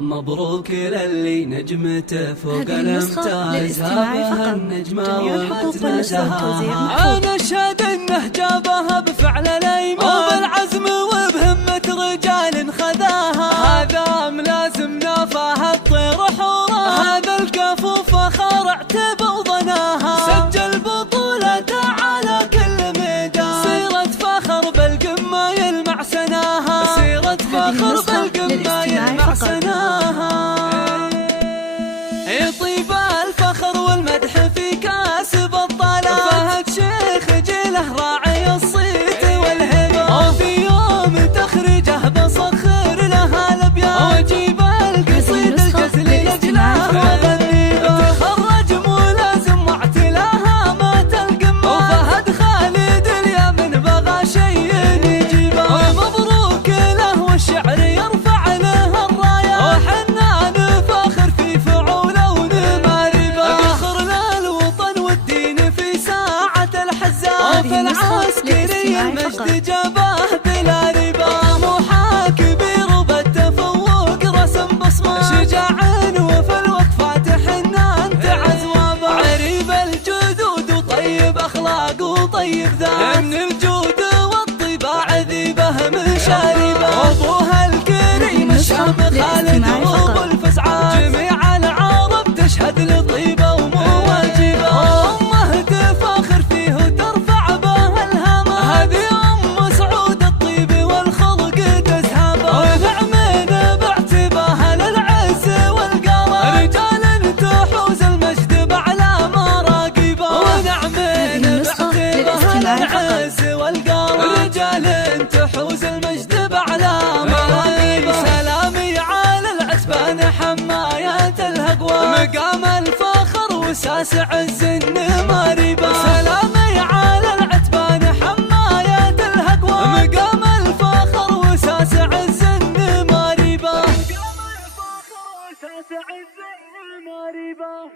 مبروك للي نجمته فوق هذه النسخة الامتاز، للاستماع هذه فقط. النجمة جميع الحقوق والنشر والتوزيع وعدناها. انا اشهد انه جابها بفعل الايمان وبالعزم وبهمة رجال خذاها. هذا ملازم نافاه الطير حورا، هذا الكفو فخر اعتب وضناها. سجل بطولته على كل ميدان، سيرة فخر بالقمة يلمع سناها، سيرة فخر بالقمة يلمع سناها. يطيب الفخر والمدح في كاسب الطلال، فهد شيخ جيله راعي الصيت والهبة، وفي يوم تخرجه بصخر لها الابيات، واجيب القصيد الجزل لجناه واغنيها. تخرج ملازم واعتلاها مات القمة، وفهد خالد اليمن بغى شيء يجيبه. ومبروك له والشعر يرفع له الراية، وحنان فاخر في فعوله ونماربه. فخر للوطن والدين في ساعة الحزان، وفي العسكري المجد جابه بلا ربا. طموحه كبير وبالتفوق رسم بصمه، شجاع وفي الوقفات حنان تعز وابا. عريب الجدود وطيب اخلاق وطيب ذات، من الجود والطباع ذيبه مشاربه. وابوها الكريم الشام خالد وابو الفزعات، جميع العرب تشهد لطيبه ومواجبه. امه تفاخر فيه وترفع به الهامه، هذه ام سعود الطيب والخلق تزهابه. ونعمين باعتباها للعز والقرار، رجال تحوز المجد باعلى مراقبه. ونعمين باعتباها للعز والقرار، رجال تحوز المجد باعلى مراقبه. سلامي على العتبان حمايات الهقوى، مقام الفخر وساس عز النماربه. سلامي على العتبان حمايات الهقوى، مقام الفخر وساس عز النماربه. مقام الفخر وساس عز النماربه.